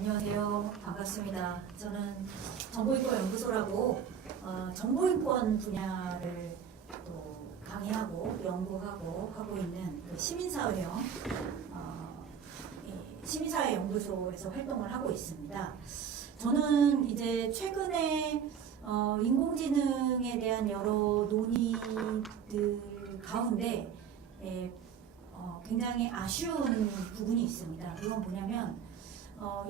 안녕하세요. 반갑습니다. 저는 정보인권연구소라고 정보인권 분야를 또 강의하고 연구하고 하고 있는 그 시민사회형 시민사회연구소에서 활동을 하고 있습니다. 저는 이제 최근에 인공지능에 대한 여러 논의들 가운데 굉장히 아쉬운 부분이 있습니다. 이건 뭐냐면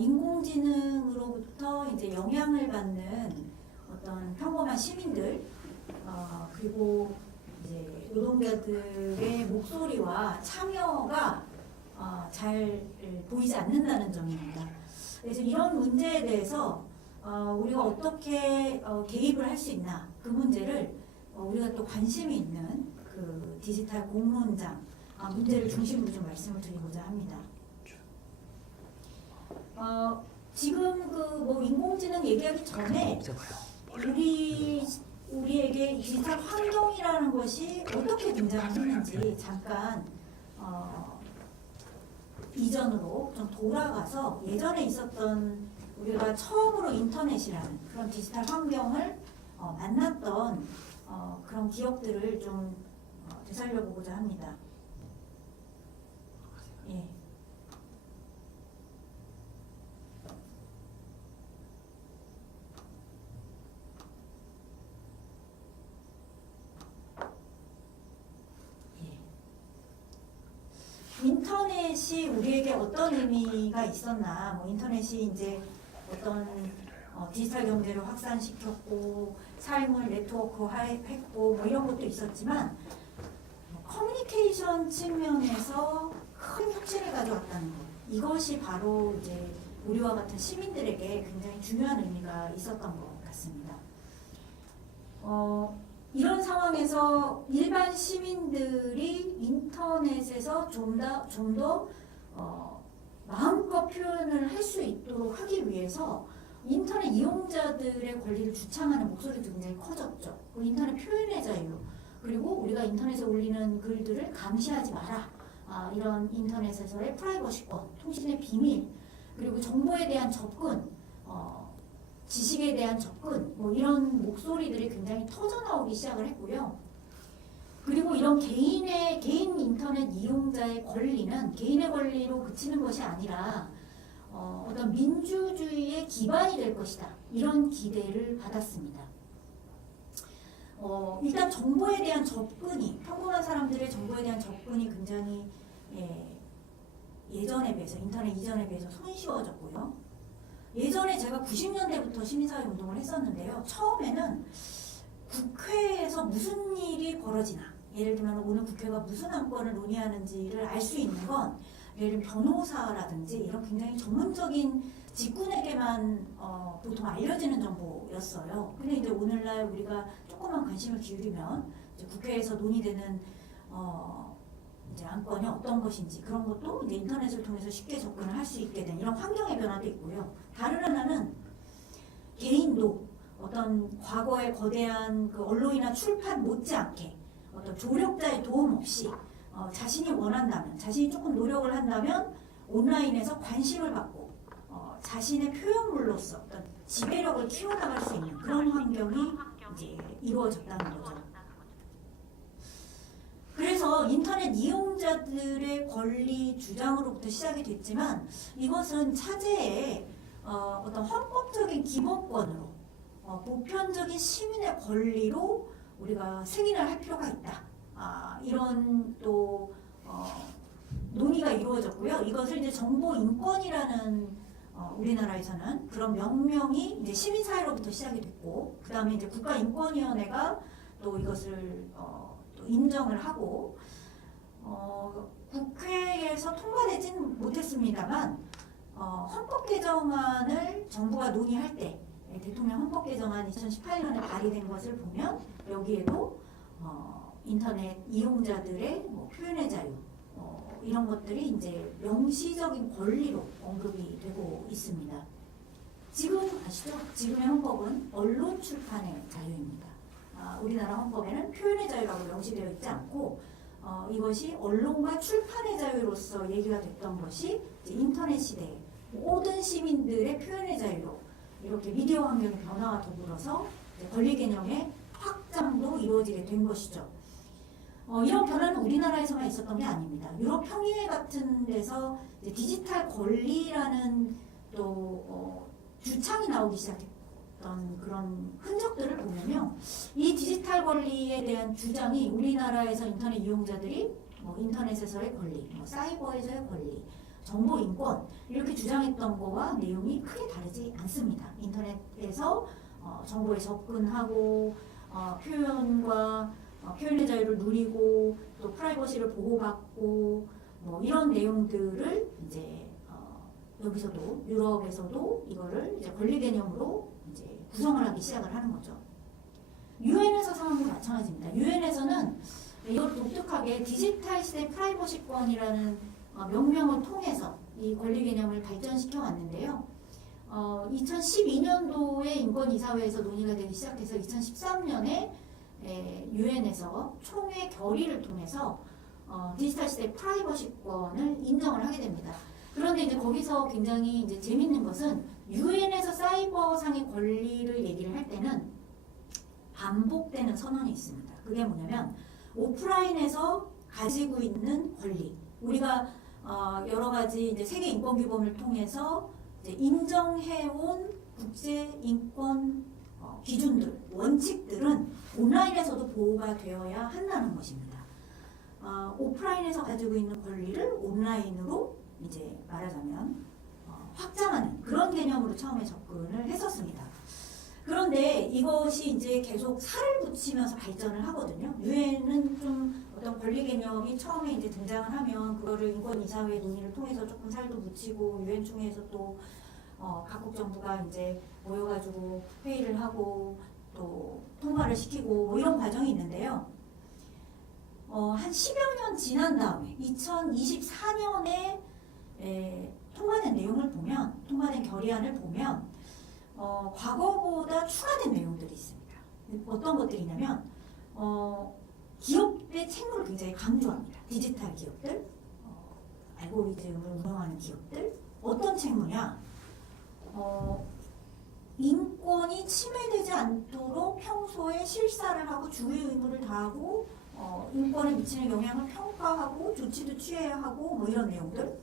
인공지능으로부터 이제 영향을 받는 어떤 평범한 시민들 그리고 이제 노동자들의 목소리와 참여가 잘 보이지 않는다는 점입니다. 그래서 이런 문제에 대해서 우리가 어떻게 개입을 할 수 있나, 그 문제를 우리가 또 관심이 있는 그 디지털 공론장 문제를 중심으로 좀 말씀을 드리고자 합니다. 지금 그 뭐 인공지능 얘기하기 전에 우리에게 디지털 환경이라는 것이 어떻게 등장했는지 잠깐 이전으로 좀 돌아가서 예전에 있었던 우리가 처음으로 인터넷이라는 그런 디지털 환경을 만났던 그런 기억들을 좀 되살려 보고자 합니다. 예. 인터넷이 우리에게 어떤 의미가 있었나, 뭐 인터넷이 이제 어떤 디지털 경제를 확산시켰고 삶을 네트워크화했고 뭐 이런 것도 있었지만 커뮤니케이션 측면에서 큰 혁신을 가져왔다는 것, 이것이 바로 이제 우리와 같은 시민들에게 굉장히 중요한 의미가 있었던 것 같습니다. 이런 상황에서 일반 시민들이 인터넷에서 좀 더 마음껏 표현을 할 수 있도록 하기 위해서 인터넷 이용자들의 권리를 주창하는 목소리도 굉장히 커졌죠. 인터넷 표현의 자유, 그리고 우리가 인터넷에 올리는 글들을 감시하지 마라, 이런 인터넷에서의 프라이버시권, 통신의 비밀, 그리고 정보에 대한 접근, 지식에 대한 접근, 뭐 이런 목소리들이 굉장히 터져나오기 시작을 했고요. 그리고 이런 개인 인터넷 이용자의 권리는 개인의 권리로 그치는 것이 아니라 어떤 민주주의의 기반이 될 것이다, 이런 기대를 받았습니다. 일단 정보에 대한 접근이, 평범한 사람들의 정보에 대한 접근이 굉장히 예전에 비해서, 인터넷 이전에 비해서 손쉬워졌고요. 예전에 제가 90년대부터 시민사회 운동을 했었는데요. 처음에는 국회에서 무슨 일이 벌어지나, 예를 들면 오늘 국회가 무슨 안건을 논의하는지를 알 수 있는 건 예를 들면 변호사라든지 이런 굉장히 전문적인 직군에게만 보통 알려지는 정보였어요. 근데 이제 오늘날 우리가 조금만 관심을 기울이면 이제 국회에서 논의되는 이제 안건이 어떤 것인지 그런 것도 이제 인터넷을 통해서 쉽게 접근을 할 수 있게 된 이런 환경의 변화도 있고요. 다른 하나는 개인도 어떤 과거의 거대한 그 언론이나 출판 못지않게 어떤 조력자의 도움 없이 자신이 원한다면, 자신이 조금 노력을 한다면 온라인에서 관심을 받고 자신의 표현물로서 어떤 지배력을 키워나갈 수 있는 그런 환경이 이제 이루어졌다는 거죠. 그래서 인터넷 이용자들의 권리 주장으로부터 시작이 됐지만 이것은 차제에 어떤 헌법적인 기본권으로 보편적인 시민의 권리로 우리가 승인을 할 필요가 있다. 이런 또 논의가 이루어졌고요. 이것을 이제 정보인권이라는 우리나라에서는 그런 명명이 이제 시민사회로부터 시작이 됐고, 그 다음에 이제 국가인권위원회가 또 이것을 또 인정을 하고 국회에서 통과되진 못했습니다만 헌법 개정안을 정부가 논의할 때 대통령 헌법 개정안 2018년에 발의된 것을 보면 여기에도 인터넷 이용자들의 뭐 표현의 자유 이런 것들이 이제 명시적인 권리로 언급이 되고 있습니다. 지금 아시죠? 지금의 헌법은 언론 출판의 자유입니다. 우리나라 헌법에는 표현의 자유라고 명시되어 있지 않고 이것이 언론과 출판의 자유로서 얘기가 됐던 것이 이제 인터넷 시대에 모든 시민들의 표현의 자유로 이렇게 미디어 환경의 변화와 더불어서 권리 개념의 확장도 이루어지게 된 것이죠. 이런 변화는 우리나라에서만 있었던 게 아닙니다. 유럽 평의회 같은 데서 디지털 권리라는 또 주창이 나오기 시작했던 그런 흔적들을 보면요. 이 디지털 권리에 대한 주장이 우리나라에서 인터넷 이용자들이 인터넷에서의 권리, 사이버에서의 권리, 정보 인권 이렇게 주장했던 거와 내용이 크게 다르지 않습니다. 인터넷에서 정보에 접근하고 표현과 표현의 자유를 누리고 또 프라이버시를 보호받고 이런 내용들을 이제 여기서도 유럽에서도 이거를 이제 권리 개념으로 이제 구성을 하기 시작을 하는 거죠. 유엔에서 상황도 마찬가지입니다. 유엔에서는 이걸 독특하게 디지털 시대 프라이버시권이라는 명명을 통해서 이 권리 개념을 발전시켜 왔는데요. 2012년도에 인권이사회에서 논의가 되기 시작해서 2013년에 유엔에서 총회 결의를 통해서 디지털 시대 프라이버시권을 인정을 하게 됩니다. 그런데 이제 거기서 굉장히 이제 재밌는 것은 유엔에서 사이버상의 권리를 얘기를 할 때는 반복되는 선언이 있습니다. 그게 뭐냐면 오프라인에서 가지고 있는 권리, 우리가 여러 가지 이제 세계 인권 규범을 통해서 이제 인정해온 국제 인권 기준들, 원칙들은 온라인에서도 보호가 되어야 한다는 것입니다. 오프라인에서 가지고 있는 권리를 온라인으로 이제 말하자면 확장하는 그런 개념으로 처음에 접근을 했었습니다. 그런데 이것이 이제 계속 살을 붙이면서 발전을 하거든요. 유엔은 좀 어떤 권리 개념이 처음에 이제 등장을 하면 그거를 인권이사회 논의를 통해서 조금 살도 붙이고 유엔 총회에서 또 각국 정부가 이제 모여가지고 회의를 하고 또 통과를 시키고 이런 과정이 있는데요. 한 10여 년 지난 다음에 2024년에 통과된 내용을 보면, 통과된 결의안을 보면 과거보다 추가된 내용들이 있습니다. 어떤 것들이냐면 기업의 책무를 굉장히 강조합니다. 디지털 기업들, 알고리즘을 운영하는 기업들, 어떤 책무냐? 인권이 침해되지 않도록 평소에 실사를 하고 주의 의무를 다하고 인권에 미치는 영향을 평가하고 조치도 취해야 하고 이런 내용들,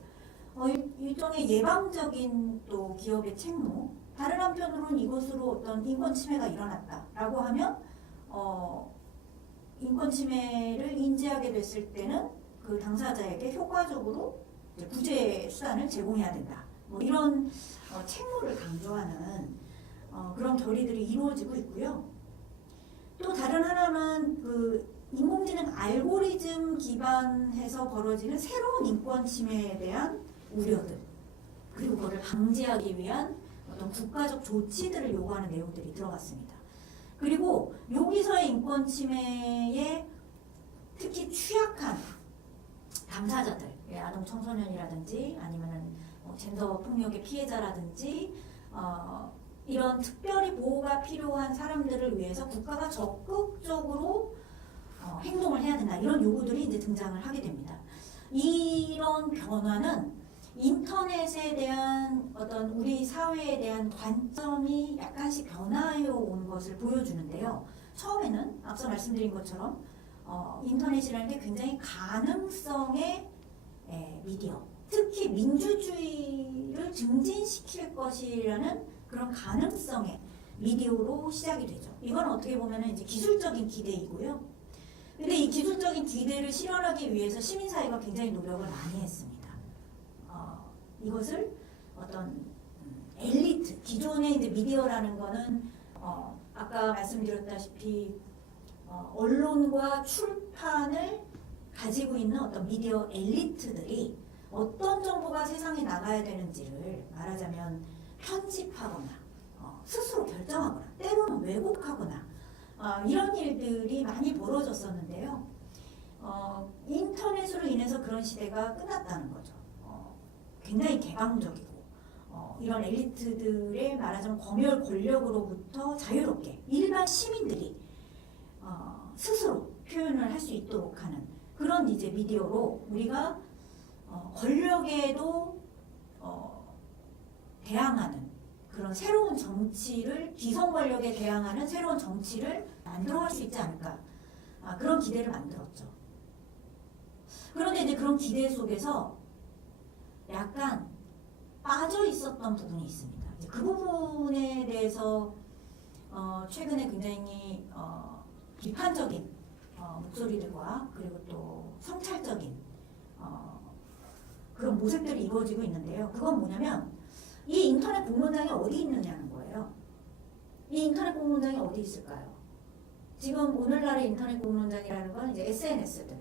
일종의 예방적인 또 기업의 책무. 다른 한편으로는 이것으로 어떤 인권 침해가 일어났다라고 하면 인권 침해를 인지하게 됐을 때는 그 당사자에게 효과적으로 구제 수단을 제공해야 된다. 이런 책무를 강조하는 그런 결의들이 이루어지고 있고요. 또 다른 하나는 그 인공지능 알고리즘 기반해서 벌어지는 새로운 인권 침해에 대한 우려들, 그리고 그거를 방지하기 위한 어떤 국가적 조치들을 요구하는 내용들이 들어갔습니다. 그리고 여기서의 인권 침해에 특히 취약한 당사자들, 아동 청소년이라든지 아니면은 젠더 폭력의 피해자라든지 이런 특별히 보호가 필요한 사람들을 위해서 국가가 적극적으로 행동을 해야 된다. 이런 요구들이 이제 등장을 하게 됩니다. 이런 변화는 인터넷에 대한 어떤 우리 사회에 대한 관점이 약간씩 변화해 온 것을 보여주는데요. 처음에는 앞서 말씀드린 것처럼 인터넷이라는 게 굉장히 가능성의 미디어, 특히 민주주의를 증진시킬 것이라는 그런 가능성의 미디어로 시작이 되죠. 이건 어떻게 보면 이제 기술적인 기대이고요. 근데 이 기술적인 기대를 실현하기 위해서 시민사회가 굉장히 노력을 많이 했습니다. 이것을 어떤 엘리트, 기존의 이제 미디어라는 거는 아까 말씀드렸다시피 언론과 출판을 가지고 있는 어떤 미디어 엘리트들이 어떤 정보가 세상에 나가야 되는지를 말하자면 편집하거나 스스로 결정하거나 때로는 왜곡하거나 이런 일들이 많이 벌어졌었는데요. 인터넷으로 인해서 그런 시대가 끝났다는 거죠. 굉장히 개방적이고 이런 엘리트들의 말하자면 검열 권력으로부터 자유롭게 일반 시민들이 스스로 표현을 할 수 있도록 하는 그런 이제 미디어로 우리가 권력에도 대항하는 그런 새로운 정치를, 기성 권력에 대항하는 새로운 정치를 만들어갈 수 있지 않을까, 그런 기대를 만들었죠. 그런데 이제 그런 기대 속에서 약간 빠져 있었던 부분이 있습니다. 이제 그 부분에 대해서 최근에 굉장히 비판적인 목소리들과 그리고 또 성찰적인 그런 모색들이 이루어지고 있는데요. 그건 뭐냐면 이 인터넷 공론장이 어디 있느냐는 거예요. 이 인터넷 공론장이 어디 있을까요? 지금 오늘날의 인터넷 공론장이라는 건 이제 SNS들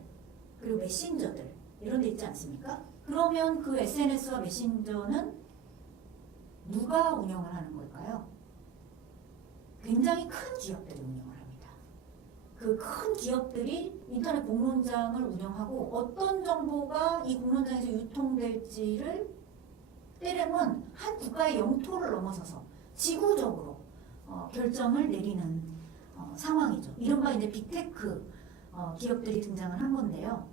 그리고 메신저들 이런 데 있지 않습니까? 그러면 그 SNS와 메신저는 누가 운영을 하는 걸까요? 굉장히 큰 기업들이 운영을 합니다. 그 큰 기업들이 인터넷 공론장을 운영하고 어떤 정보가 이 공론장에서 유통될지를 때려면 한 국가의 영토를 넘어서서 지구적으로 결정을 내리는 상황이죠. 이른바 이제 빅테크 기업들이 등장을 한 건데요.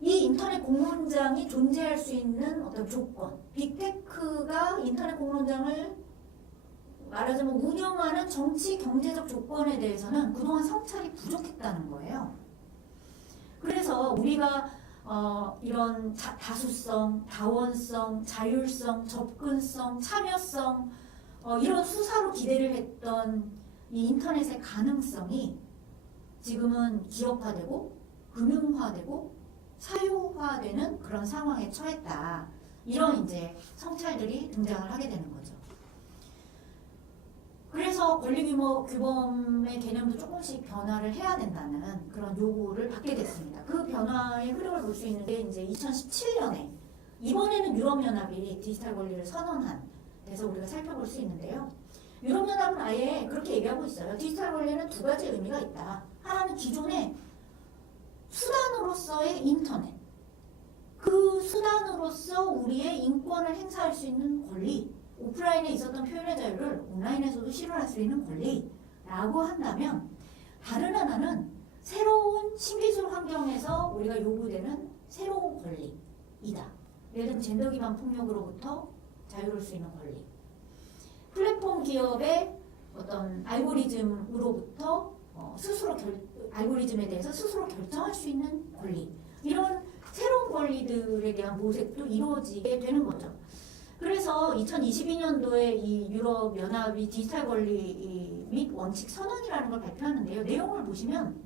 이 인터넷 공론장이 존재할 수 있는 어떤 조건, 빅테크가 인터넷 공론장을 말하자면 운영하는 정치, 경제적 조건에 대해서는 그동안 성찰이 부족했다는 거예요. 그래서 우리가 이런 다수성, 다원성, 자율성, 접근성, 참여성 이런 수사로 기대를 했던 이 인터넷의 가능성이 지금은 기업화되고 금융화되고 사유화되는 그런 상황에 처했다. 이런 이제 성찰들이 등장을 하게 되는 거죠. 그래서 권리규범의 개념도 조금씩 변화를 해야 된다는 그런 요구를 받게 됐습니다. 그 변화의 흐름을 볼 수 있는 게 이제 2017년에 이번에는 유럽연합이 디지털 권리를 선언한 데서 우리가 살펴볼 수 있는데요. 유럽연합은 아예 그렇게 얘기하고 있어요. 디지털 권리는 두 가지 의미가 있다. 하나는 기존의 수단으로서의 인터넷, 그 수단으로서 우리의 인권을 행사할 수 있는 권리, 오프라인에 있었던 표현의 자유를 온라인에서도 실현할 수 있는 권리라고 한다면, 다른 하나는 새로운 신기술 환경에서 우리가 요구되는 새로운 권리이다. 예를 들면 젠더 기반 폭력으로부터 자유로울 수 있는 권리, 플랫폼 기업의 어떤 알고리즘으로부터 스스로 알고리즘에 대해서 스스로 결정할 수 있는 권리, 이런 새로운 권리들에 대한 모색도 이루어지게 되는 거죠. 그래서 2022년도에 이 유럽연합이 디지털 권리 및 원칙 선언이라는 걸 발표하는데요. 내용을 보시면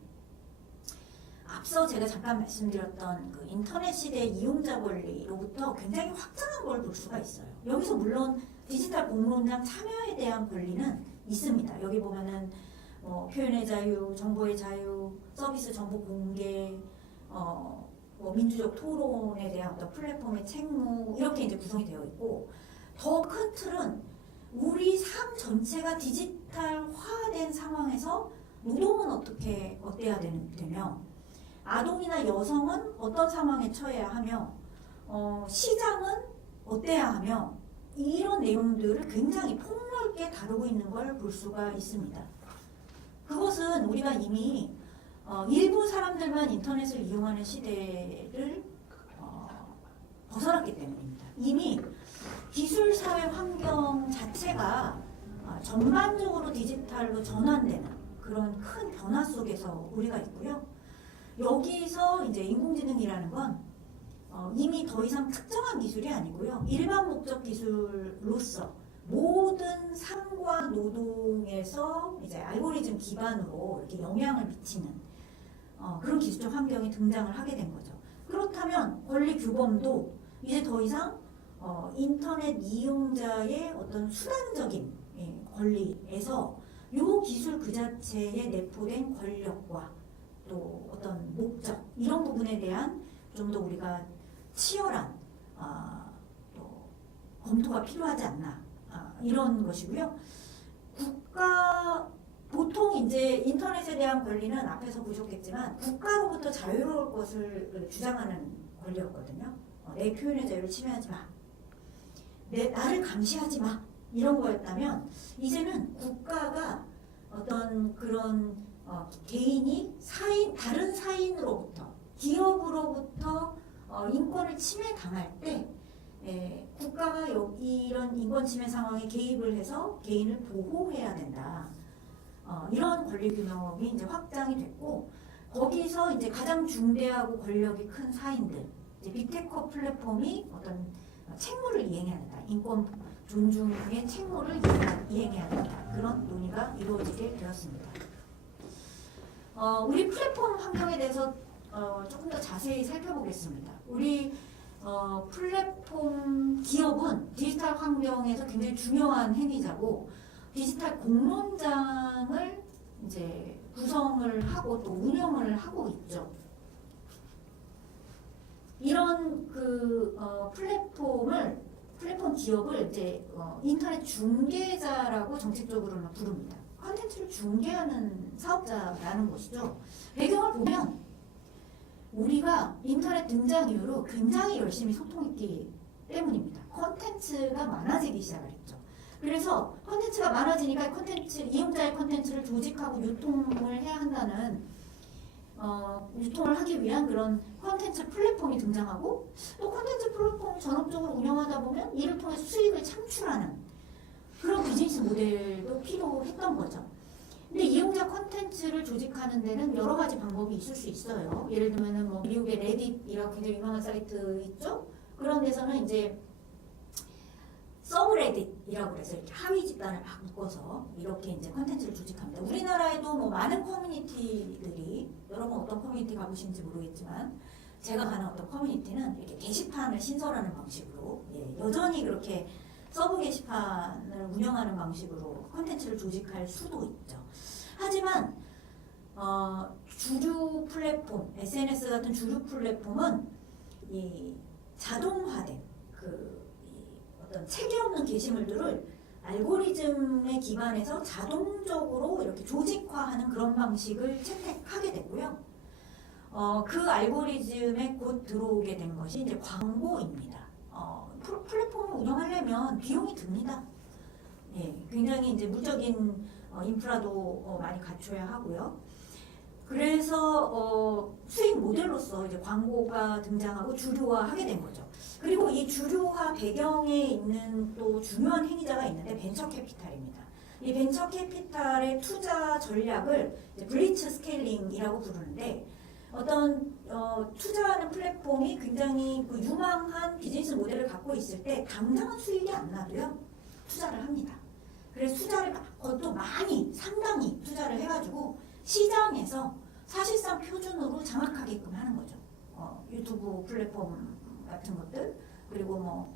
앞서 제가 잠깐 말씀드렸던 그 인터넷 시대의 이용자 권리로부터 굉장히 확장한 걸 볼 수가 있어요. 여기서 물론 디지털 공론장 참여에 대한 권리는 있습니다. 여기 보면은 표현의 자유, 정보의 자유, 서비스 정보 공개, 민주적 토론에 대한 어떤 플랫폼의 책무, 이렇게 이제 구성이 되어 있고, 더 큰 틀은 우리 삶 전체가 디지털화된 상황에서 노동은 어때야 되며, 아동이나 여성은 어떤 상황에 처해야 하며, 시장은 어때야 하며, 이런 내용들을 굉장히 폭넓게 다루고 있는 걸 볼 수가 있습니다. 그것은 우리가 이미 일부 사람들만 인터넷을 이용하는 시대를 벗어났기 때문입니다. 이미 기술 사회 환경 자체가 전반적으로 디지털로 전환되는 그런 큰 변화 속에서 우리가 있고요. 여기서 이제 인공지능이라는 건 이미 더 이상 특정한 기술이 아니고요. 일반 목적 기술로서 모든 삶과 노동에서 이제 알고리즘 기반으로 이렇게 영향을 미치는 그런 기술적 환경이 등장을 하게 된 거죠. 그렇다면 권리 규범도 이제 더 이상 인터넷 이용자의 어떤 수단적인 권리에서 이 기술 그 자체에 내포된 권력과 또 어떤 목적, 이런 부분에 대한 좀 더 우리가 치열한 또 검토가 필요하지 않나, 이런 것이고요. 보통 이제 인터넷에 대한 권리는 앞에서 보셨겠지만 국가로부터 자유로울 것을 주장하는 권리였거든요. 내 표현의 자유를 침해하지 마, 나를 감시하지 마, 이런 거였다면, 이제는 국가가 어떤 그런 개인이 다른 사인으로부터, 기업으로부터 인권을 침해당할 때 국가가 이런 인권 침해 상황에 개입을 해서 개인을 보호해야 된다. 이런 권리 균형이 이제 확장이 됐고, 거기서 이제 가장 중대하고 권력이 큰 사인들, 이제 빅테크 플랫폼이 어떤 책무를 이행해야 된다. 인권 존중의 책무를 이행해야 된다. 그런 논의가 이루어지게 되었습니다. 우리 플랫폼 환경에 대해서 조금 더 자세히 살펴보겠습니다. 우리 플랫폼 기업은 디지털 환경에서 굉장히 중요한 행위자고, 디지털 공론장을 이제 구성을 하고 또 운영을 하고 있죠. 이런 플랫폼 기업을 이제 인터넷 중개자라고 정책적으로는 부릅니다. 콘텐츠를 중개하는 사업자라는 것이죠. 배경을 보면 우리가 인터넷 등장 이후로 굉장히 열심히 소통했기 때문입니다. 콘텐츠가 많아지기 시작을 했죠. 그래서 콘텐츠가 많아지니까 이용자의 콘텐츠를 조직하고 유통을 해야 한다는 유통을 하기 위한 그런 콘텐츠 플랫폼이 등장하고, 또 콘텐츠 플랫폼을 전업적으로 운영하다 보면 이를 통해 수익을 창출하는 그런 비즈니스 모델도 필요했던 거죠. 근데 이용자 콘텐츠를 조직하는 데는 여러 가지 방법이 있을 수 있어요. 예를 들면은 뭐 미국의 레딧이라고 굉장히 유명한 사이트 있죠. 그런 데서는 이제 서브레딧이라고 해서 이렇게 하위 집단을 막 묶어서 이렇게 이제 콘텐츠를 조직합니다. 우리나라에도 뭐 많은 커뮤니티들이, 여러분 어떤 커뮤니티 가보신지 모르겠지만 제가 가는 어떤 커뮤니티는 이렇게 게시판을 신설하는 방식으로, 여전히 그렇게 서브 게시판을 운영하는 방식으로 콘텐츠를 조직할 수도 있죠. 하지만 주류 플랫폼, SNS 같은 주류 플랫폼은 이 자동화된 어떤 체계 없는 게시물들을 알고리즘에 기반해서 자동적으로 이렇게 조직화하는 그런 방식을 채택하게 됐고요. 그 알고리즘에 곧 들어오게 된 것이 이제 광고입니다. 플랫폼을 운영하려면 비용이 듭니다. 굉장히 이제 물적인 인프라도 많이 갖춰야 하고요. 그래서 수익 모델로서 이제 광고가 등장하고 주류화하게 된 거죠. 그리고 이 주류화 배경에 있는 또 중요한 행위자가 있는데 벤처 캐피탈입니다. 이 벤처 캐피탈의 투자 전략을 이제 블리츠 스케일링이라고 부르는데, 어떤 투자하는 플랫폼이 굉장히 유망한 비즈니스 모델을 갖고 있을 때 당장은 수익이 안 나도요 투자를 합니다. 그래서 투자를 또 많이 상당히 투자를 해가지고 시장에서 사실상 표준으로 장악하게끔 하는 거죠. 유튜브 플랫폼 같은 것들, 그리고 뭐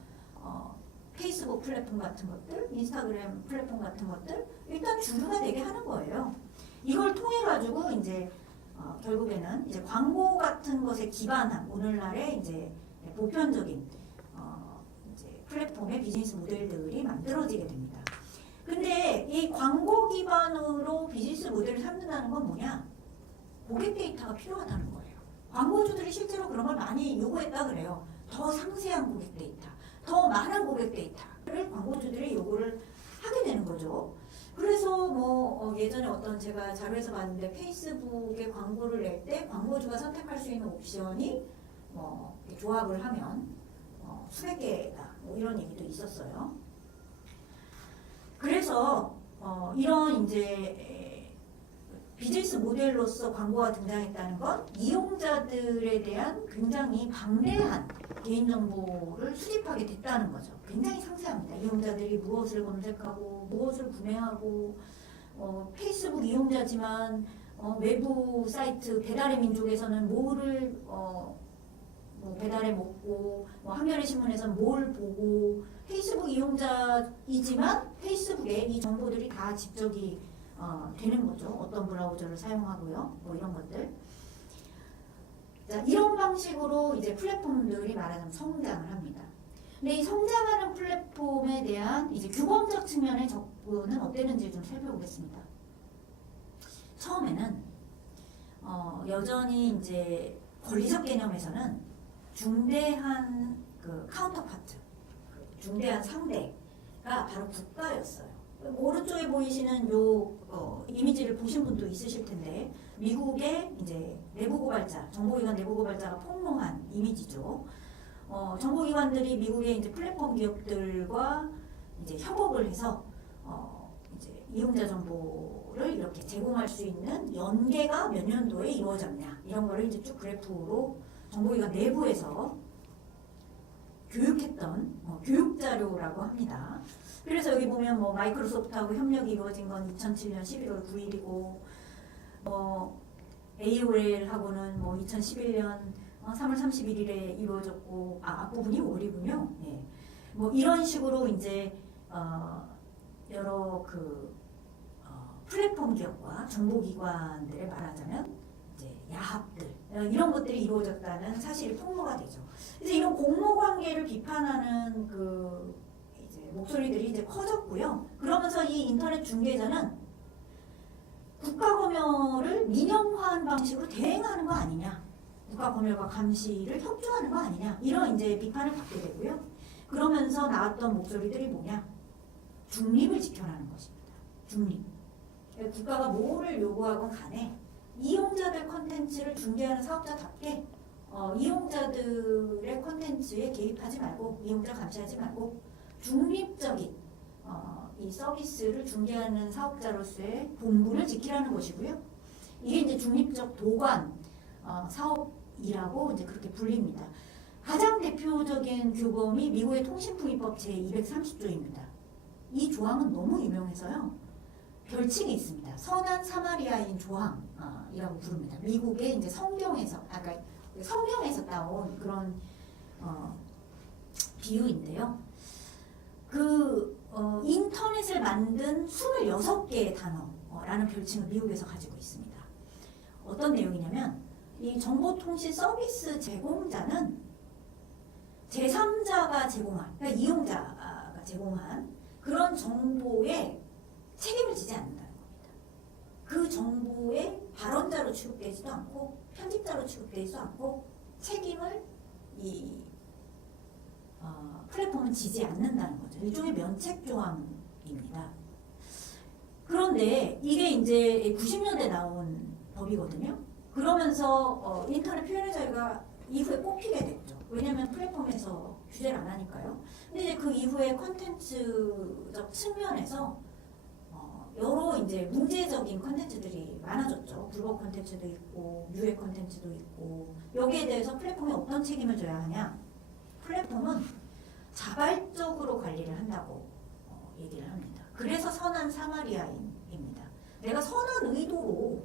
페이스북 플랫폼 같은 것들, 인스타그램 플랫폼 같은 것들, 일단 주류가 되게 하는 거예요. 이걸 통해 가지고 이제 결국에는 이제 광고 같은 것에 기반한 오늘날의 이제 보편적인 이제 플랫폼의 비즈니스 모델들이 만들어지게 됩니다. 근데 이 광고 기반으로 비즈니스 모델을 삼는다는 건 뭐냐? 고객 데이터가 필요하다는 거예요. 광고주들이 실제로 그런 걸 많이 요구했다 그래요. 더 상세한 고객 데이터, 더 많은 고객 데이터를 광고주들이 요구를 하게 되는 거죠. 그래서 뭐 예전에 어떤 제가 자료에서 봤는데 페이스북에 광고를 낼 때 광고주가 선택할 수 있는 옵션이 뭐 조합을 하면 수백 개다, 뭐 이런 얘기도 있었어요. 그래서 이런 이제 비즈니스 모델로서 광고가 등장했다는 건 이용자들에 대한 굉장히 방대한 개인정보를 수집하게 됐다는 거죠. 굉장히 상세합니다. 이용자들이 무엇을 검색하고 무엇을 구매하고, 페이스북 이용자지만 외부 사이트 배달의 민족에서는 뭐를 뭐 배달해 먹고, 뭐 한겨레 신문에서는 뭘 보고, 페이스북 이용자이지만 페이스북에 이 정보들이 다 집적이 되는 거죠. 어떤 브라우저를 사용하고요, 뭐 이런 것들. 자, 이런 방식으로 이제 플랫폼들이 말하자면 성장을 합니다. 근데 이 성장하는 플랫폼에 대한 이제 규범적 측면의 접근은 어땠는지 좀 살펴보겠습니다. 처음에는 여전히 이제 권리적 개념에서는 중대한 그 카운터파트, 중대한 상대가 바로 국가였어요. 오른쪽에 보이시는 요 이미지를 보신 분도 있으실 텐데, 미국의 이제 내부고발자, 정보기관 내부고발자가 폭로한 이미지죠. 정보기관들이 미국의 이제 플랫폼 기업들과 이제 협업을 해서 이제 이용자 정보를 이렇게 제공할 수 있는 연계가 몇 년도에 이루어졌냐 이런 거를 이제 쭉 그래프로 정보기관 내부에서 교육했던 교육 자료라고 합니다. 그래서 여기 보면 뭐 마이크로소프트하고 협력이 이루어진 건 2007년 11월 9일이고 뭐 AOL하고는 뭐 2011년 3월 31일에 이루어졌고 앞부분이 5월이군요. 예. 뭐 이런 식으로 이제 여러 그 플랫폼 기업과 정보기관들에 말하자면 이제 야합들 이런 것들이 이루어졌다는 사실이 폭로가 되죠. 그래서 이런 공모관계를 비판하는 그 이제 목소리들이 이제 커졌고요. 그러면서 이 인터넷 중개자는 국가검열을 민영화한 방식으로 대행하는 거 아니냐, 국가검열과 감시를 협조하는 거 아니냐 이런 이제 비판을 받게 되고요. 그러면서 나왔던 목소리들이 뭐냐, 중립을 지켜라는 것입니다. 중립. 국가가 뭐를 요구하건 간에 이용자들 컨텐츠를 중개하는 사업자답게 이용자들의 컨텐츠에 개입하지 말고 이용자 감시하지 말고 중립적인 이 서비스를 중개하는 사업자로서의 본분을 지키라는 것이고요. 이게 이제 중립적 도관 사업이라고 이제 그렇게 불립니다. 가장 대표적인 규범이 미국의 통신풍의법 제230조입니다. 이 조항은 너무 유명해서요. 별칭이 있습니다. 선한 사마리아인 조항이라고 부릅니다. 미국의 이제 성경에서 따온 그런 비유인데요. 인터넷을 만든 26개의 단어라는 별칭을 미국에서 가지고 있습니다. 어떤 내용이냐면 이 정보통신 서비스 제공자는 제3자가 제공한, 그러니까 이용자가 제공한 그런 정보에 책임을 지지 않는다는 겁니다. 그 정보의 발언자로 취급되지도 않고 편집자로 취급되지도 않고 책임을 이 플랫폼은 지지 않는다는 거죠. 일종의 면책 조항입니다. 그런데 이게 이제 90년대 나온 법이거든요. 그러면서 인터넷 표현의 자유가 이후에 꼽히게 됐죠. 왜냐하면 플랫폼에서 규제를 안 하니까요. 근데 이제 그 이후에 콘텐츠적 측면에서 여러 이제 문제적인 콘텐츠들이 많아졌죠. 불법 콘텐츠도 있고 유해 콘텐츠도 있고 여기에 대해서 플랫폼이 어떤 책임을 져야 하냐? 플랫폼은 자발적으로 관리를 한다고 얘기를 합니다. 그래서 선한 사마리아인입니다. 내가 선한 의도로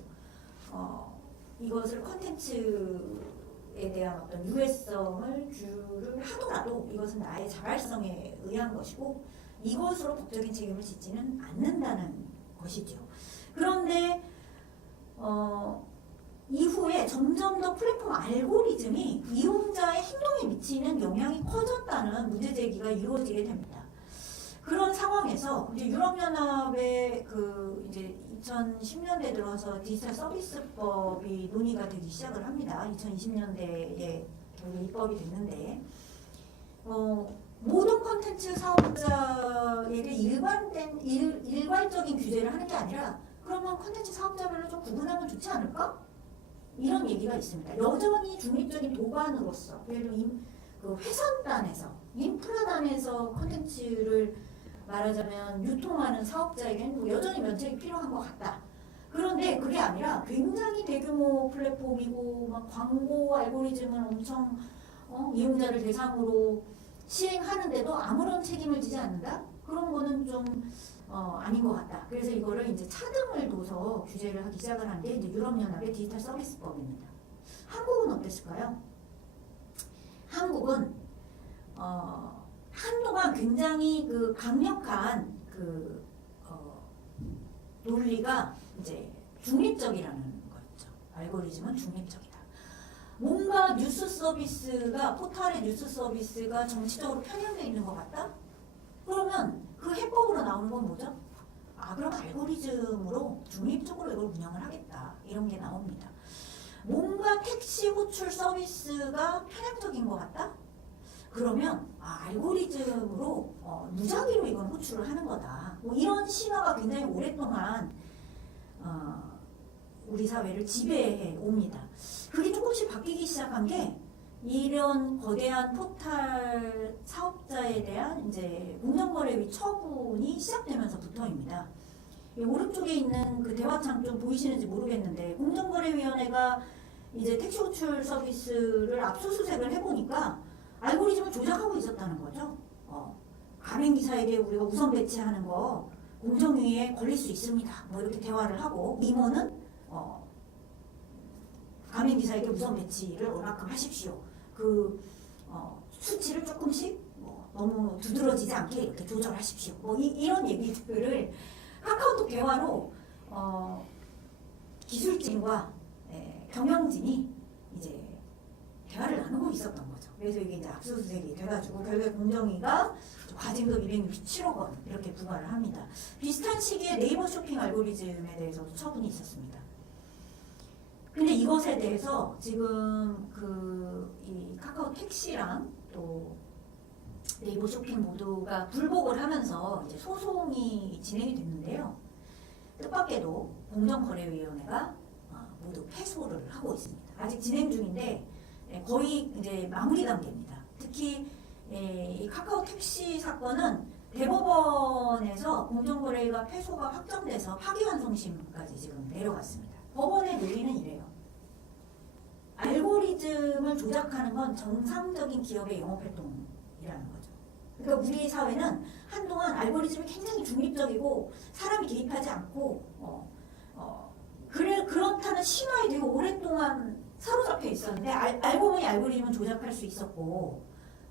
이것을 콘텐츠에 대한 어떤 유해성을 규를 하더라도 이것은 나의 자발성에 의한 것이고 이것으로 법적인 책임을 짓지는 않는다는 것이죠. 그런데 이후에 점점 더 플랫폼 알고리즘이 이용자의 행동에 미치는 영향이 커졌다는 문제 제기가 이루어지게 됩니다. 그런 상황에서 이제 유럽연합의 이제 2010년대 들어서 디지털 서비스법이 논의가 되기 시작을 합니다. 2020년대에 결국 입법이 됐는데 모든 콘텐츠 사업자에게 일괄적인 규제를 하는 게 아니라 그러면 콘텐츠 사업자별로 좀 구분하면 좋지 않을까? 이런 얘기가 있습니다. 여전히 중립적인 도관으로서 예를 들면 그 회선단에서 인프라단에서 콘텐츠를 말하자면 유통하는 사업자에게는 여전히 면책이 필요한 것 같다. 그런데 그게 아니라 굉장히 대규모 플랫폼이고 막 광고 알고리즘을 엄청 이용자를 대상으로 시행하는데도 아무런 책임을 지지 않는다? 그런 거는 좀 아닌 것 같다. 그래서 이거를 이제 차등을 둬서 규제를 하기 시작을 한 게 이제 유럽연합의 디지털 서비스법입니다. 한국은 어땠을까요? 한국은 한동안 굉장히 그 강력한 논리가 이제 중립적이라는 거였죠. 알고리즘은 중립적이다. 뭔가 뉴스 서비스가 포털의 뉴스 서비스가 정치적으로 편향되어 있는 것 같다? 그러면 그 해법으로 나오는 건 뭐죠? 그럼 알고리즘으로 중립적으로 이걸 운영을 하겠다. 이런 게 나옵니다. 뭔가 택시 호출 서비스가 편향적인 것 같다? 그러면 알고리즘으로 무작위로 이건 호출을 하는 거다. 뭐 이런 신화가 굉장히 오랫동안 우리 사회를 지배해 옵니다. 그게 조금씩 바뀌기 시작한 게 이런 거대한 포탈 사업자에 대한 이제 공정거래위 처분이 시작되면서부터입니다. 이 오른쪽에 있는 그 대화창 좀 보이시는지 모르겠는데 공정거래위원회가 이제 택시 호출 서비스를 압수수색을 해보니까 알고리즘을 조작하고 있었다는 거죠. 가맹 기사에게 우리가 우선 배치하는 거 공정위에 걸릴 수 있습니다. 뭐 이렇게 대화를 하고 임원은 가맹 기사에게 우선 배치를 얼마큼 하십시오. 그 수치를 조금씩 너무 두드러지지 않게 이렇게 조절하십시오. 이런 얘기들을 카카오톡 대화로 기술진과 경영진이 이제 대화를 나누고 있었던 거죠. 그래서 이게 이제 압수수색이 돼가지고 결국에 공정위가 과징금 267억 원 이렇게 부과를 합니다. 비슷한 시기에 네이버 쇼핑 알고리즘에 대해서도 처분이 있었습니다. 근데 이것에 대해서 지금 이 카카오 택시랑 또 네이버 쇼핑 모두가 불복을 하면서 이제 소송이 진행이 됐는데요. 뜻밖에도 공정거래위원회가 모두 패소를 하고 있습니다. 아직 진행 중인데 거의 이제 마무리 단계입니다. 특히 이 카카오 택시 사건은 대법원에서 공정거래위가 패소가 확정돼서 파기환송심까지 지금 내려갔습니다. 법원의 논리는 이래요. 알고리즘을 조작하는 건 정상적인 기업의 영업활동이라는 거죠. 그러니까 우리 사회는 한동안 알고리즘이 굉장히 중립적이고 사람이 개입하지 않고 그렇다는 신화에 되게 오랫동안 사로잡혀 있었는데 알고 보니 알고리즘은 조작할 수 있었고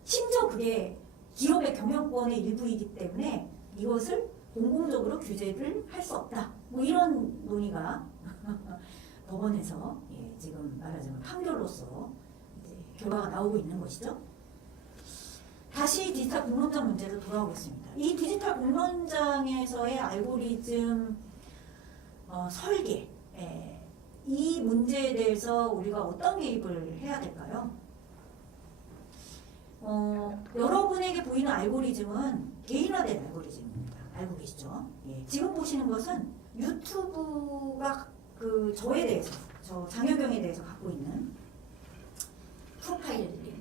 심지어 그게 기업의 경영권의 일부이기 때문에 이것을 공공적으로 규제를 할 수 없다. 이런 논의가 법원에서 지금 말하자면 판결로서 이제 결과가 나오고 있는 것이죠. 다시 디지털 공론장 문제로 돌아오겠습니다. 이 디지털 공론장에서의 알고리즘 설계, 이 문제에 대해서 우리가 어떤 개입을 해야 될까요? 여러분에게 보이는 알고리즘은 개인화된 알고리즘입니다. 알고 계시죠? 지금 보시는 것은 유튜브가 저에 대해서, 저 장효경에 대해서 갖고 있는 프로파일입니다.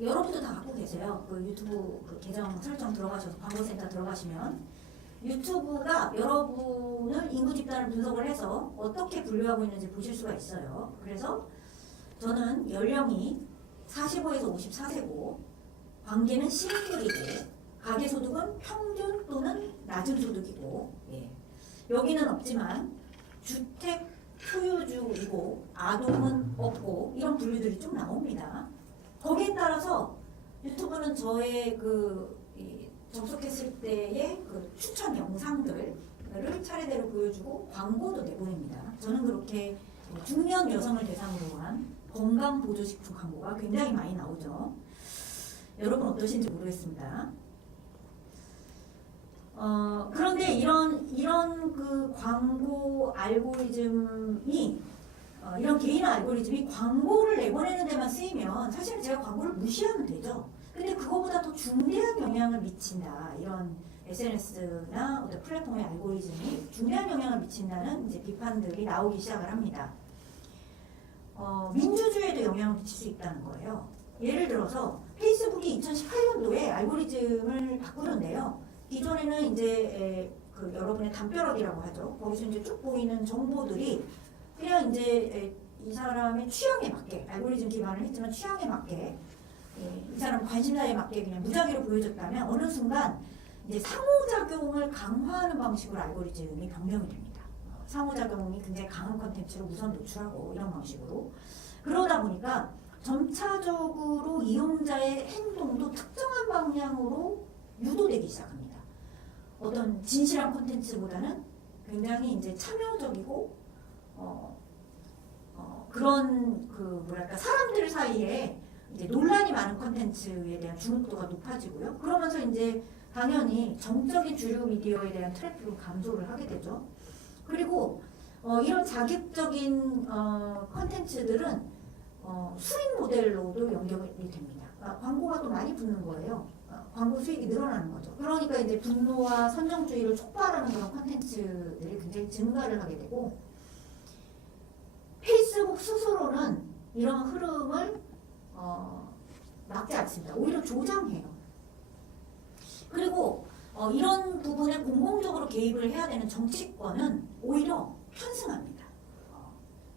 여러분도 다 갖고 계세요. 유튜브 계정 설정 들어가셔서 광고센터 들어가시면 유튜브가 여러분을 인구 집단을 분석을 해서 어떻게 분류하고 있는지 보실 수가 있어요. 그래서 저는 연령이 45에서 54세고 관계는 싱글이고 가계소득은 평균 또는 낮은 소득이고 여기는 없지만 주택 소유주이고 아동은 없고 이런 분류들이 좀 나옵니다. 거기에 따라서 유튜브는 저의 접속했을 때의 추천 영상들을 차례대로 보여주고 광고도 내보냅니다. 저는 그렇게 중년 여성을 대상으로 한 건강보조식품 광고가 굉장히 많이 나오죠. 여러분 어떠신지 모르겠습니다. 그런데 이런 광고 알고리즘이 이런 개인 알고리즘이 광고를 내보내는 데만 쓰이면 사실은 제가 광고를 무시하면 되죠. 근데 그거보다 더 중대한 영향을 미친다. 이런 SNS나 어떤 플랫폼의 알고리즘이 중대한 영향을 미친다는 이제 비판들이 나오기 시작을 합니다. 민주주의에도 영향을 미칠 수 있다는 거예요. 예를 들어서 페이스북이 2018년도에 알고리즘을 바꾸는데요. 기존에는 이제 여러분의 담벼락이라고 하죠. 거기서 이제 쭉 보이는 정보들이 그냥 이제 이 사람의 취향에 맞게 알고리즘 기반을 했지만 취향에 맞게 이 사람 관심사에 맞게 그냥 무작위로 보여줬다면 어느 순간 이제 상호작용을 강화하는 방식으로 알고리즘이 변경이 됩니다. 상호작용이 굉장히 강한 컨텐츠를 우선 노출하고 이런 방식으로 그러다 보니까 점차적으로 이용자의 행동도 특정한 방향으로 유도되기 시작합니다. 어떤 진실한 콘텐츠보다는 굉장히 이제 참여적이고 그런 사람들 사이에 이제 논란이 많은 콘텐츠에 대한 주목도가 높아지고요. 그러면서 이제 당연히 정적인 주류 미디어에 대한 트래픽은 감소를 하게 되죠. 그리고 이런 자극적인 콘텐츠들은 수익 모델로도 연결이 됩니다. 광고가 또 많이 붙는 거예요. 광고 수익이 늘어나는 거죠. 그러니까 이제 분노와 선정주의를 촉발하는 그런 콘텐츠들이 굉장히 증가를 하게 되고 페이스북 스스로는 이런 흐름을 막지 않습니다. 오히려 조장해요. 그리고 이런 부분에 공공적으로 개입을 해야 되는 정치권은 오히려 편승합니다.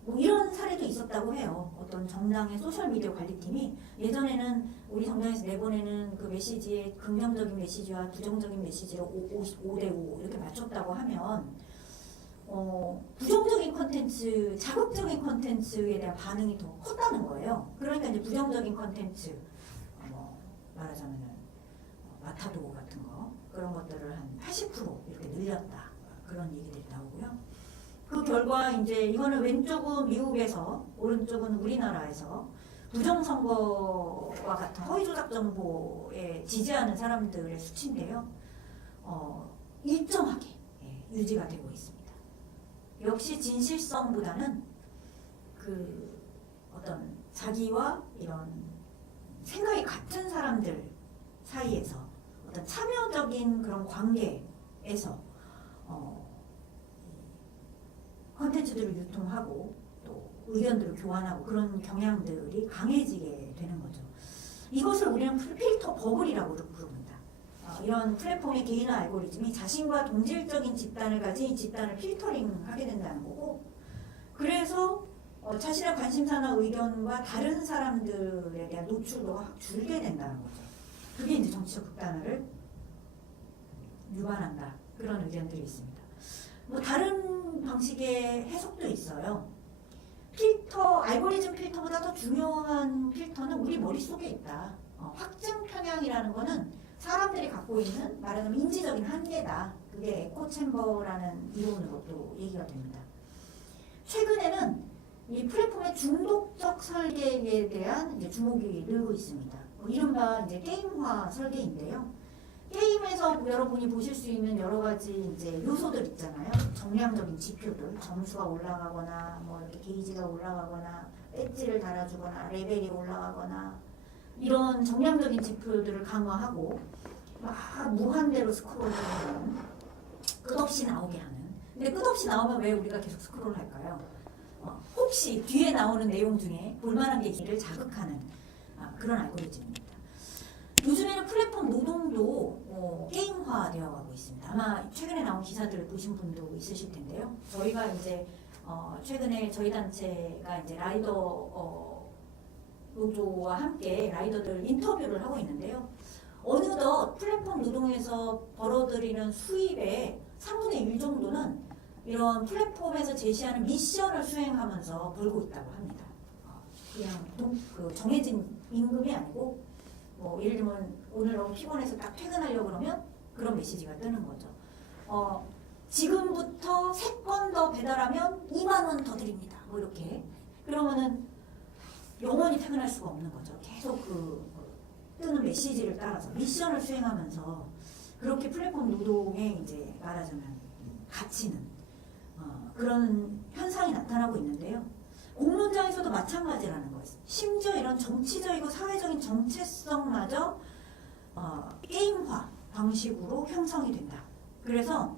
뭐 이런 사례도 있었다고 해요. 어떤 정당의 소셜미디어 관리팀이 예전에는 우리 정당에서 내보내는 그 메시지의 긍정적인 메시지와 부정적인 메시지를 5대5 이렇게 맞췄다고 하면 부정적인 컨텐츠, 자극적인 컨텐츠에 대한 반응이 더 컸다는 거예요. 그러니까 이제 부정적인 컨텐츠, 말하자면은 마타도 같은 거 그런 것들을 한 80% 이렇게 늘렸다. 그런 얘기들이 나오고요. 그 결과 이제 이거는 왼쪽은 미국에서, 오른쪽은 우리나라에서 부정선거와 같은 허위조작 정보에 지지하는 사람들의 수치인데요. 일정하게 유지가 되고 있습니다. 역시 진실성보다는 그 어떤 자기와 이런 생각이 같은 사람들 사이에서 어떤 참여적인 그런 관계에서 컨텐츠들을 유통하고 또 의견들을 교환하고 그런 경향들이 강해지게 되는 거죠. 이것을 우리는 필터 버블이라고 부릅니다. 이런 플랫폼의 개인 알고리즘이 자신과 동질적인 집단을 가진 집단을 필터링하게 된다는 거고, 그래서 자신의 관심사나 의견과 다른 사람들에 대한 노출도가 확 줄게 된다는 거죠. 그게 이제 정치적 극단화를 유발한다. 그런 의견들이 있습니다. 뭐 다른 방식의 해석도 있어요. 필터, 알고리즘 필터보다 더 중요한 필터는 우리 머릿속에 있다. 확증 편향이라는 거는 사람들이 갖고 있는 말하자면 인지적인 한계다. 그게 에코 챔버라는 이론으로 또 얘기가 됩니다. 최근에는 이 플랫폼의 중독적 설계에 대한 이제 주목이 늘고 있습니다. 이른바 이제 게임화 설계인데요. 게임에서 여러분이 보실 수 있는 여러 가지 이제 요소들 있잖아요. 정량적인 지표들, 점수가 올라가거나, 뭐 이렇게 게이지가 올라가거나, 배지를 달아주거나, 레벨이 올라가거나, 이런 정량적인 지표들을 강화하고, 막 무한대로 스크롤하는, 끝없이 나오게 하는. 근데 끝없이 나오면 왜 우리가 계속 스크롤할까요? 혹시 뒤에 나오는 내용 중에 볼만한 게 있기를 자극하는 그런 알고리즘입니다. 요즘에는 플랫폼 노동도 게임화되어 가고 있습니다. 아마 최근에 나온 기사들을 보신 분도 있으실 텐데요. 저희가 이제 최근에 저희 단체가 이제 라이더 노조와 함께 라이더들 인터뷰를 하고 있는데요. 어느덧 플랫폼 노동에서 벌어들이는 수입의 3분의 1 정도는 이런 플랫폼에서 제시하는 미션을 수행하면서 벌고 있다고 합니다. 그냥 그 정해진 임금이 아니고 뭐 예를 들면 오늘 너무 피곤해서 딱 퇴근하려고 그러면 그런 메시지가 뜨는 거죠. 지금부터 3건 더 배달하면 2만 원 더 드립니다. 뭐 이렇게. 그러면은 영원히 퇴근할 수가 없는 거죠. 계속 그 뜨는 메시지를 따라서 미션을 수행하면서 그렇게 플랫폼 노동에 이제 말하자면 갇히는 그런 현상이 나타나고 있는데요. 공론장에서도 마찬가지라는 거예요. 심지어 이런 정치적이고 사회적인 정체성마저 게임화 방식으로 형성이 된다. 그래서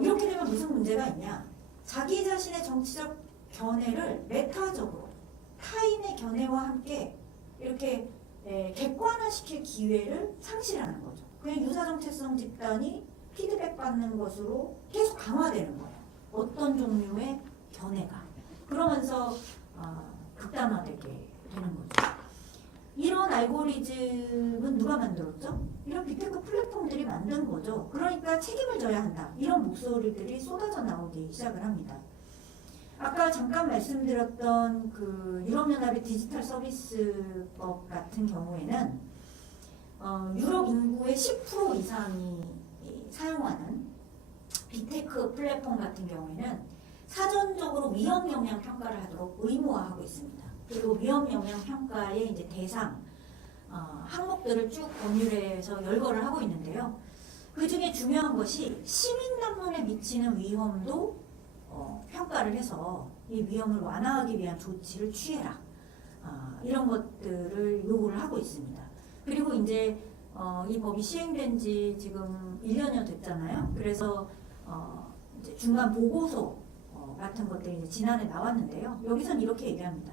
이렇게 되면 무슨 문제가 있냐. 자기 자신의 정치적 견해를 메타적으로 타인의 견해와 함께 이렇게 객관화시킬 기회를 상실하는 거죠. 그냥 유사정체성 집단이 피드백 받는 것으로 계속 강화되는 거예요. 어떤 종류의 견해가. 그러면서 극단화되게 되는 거죠. 이런 알고리즘은 누가 만들었죠? 이런 빅테크 플랫폼들이 만든 거죠. 그러니까 책임을 져야 한다. 이런 목소리들이 쏟아져 나오기 시작을 합니다. 아까 잠깐 말씀드렸던 그 유럽연합의 디지털 서비스법 같은 경우에는 유럽 인구의 10% 이상이 사용하는 빅테크 플랫폼 같은 경우에는 사전적으로 위험 영향 평가를 하도록 의무화하고 있습니다. 그리고 위험 영향 평가의 이제 대상 항목들을 쭉 법률에서 열거를 하고 있는데요. 그 중에 중요한 것이 시민 남론에 미치는 위험도 평가를 해서 이 위험을 완화하기 위한 조치를 취해라. 이런 것들을 요구를 하고 있습니다. 그리고 이제 이 법이 시행된 지 지금 1년여 됐잖아요. 그래서 이제 중간 보고서 같은 것들이 이제 지난해 나왔는데요. 여기선 이렇게 얘기합니다.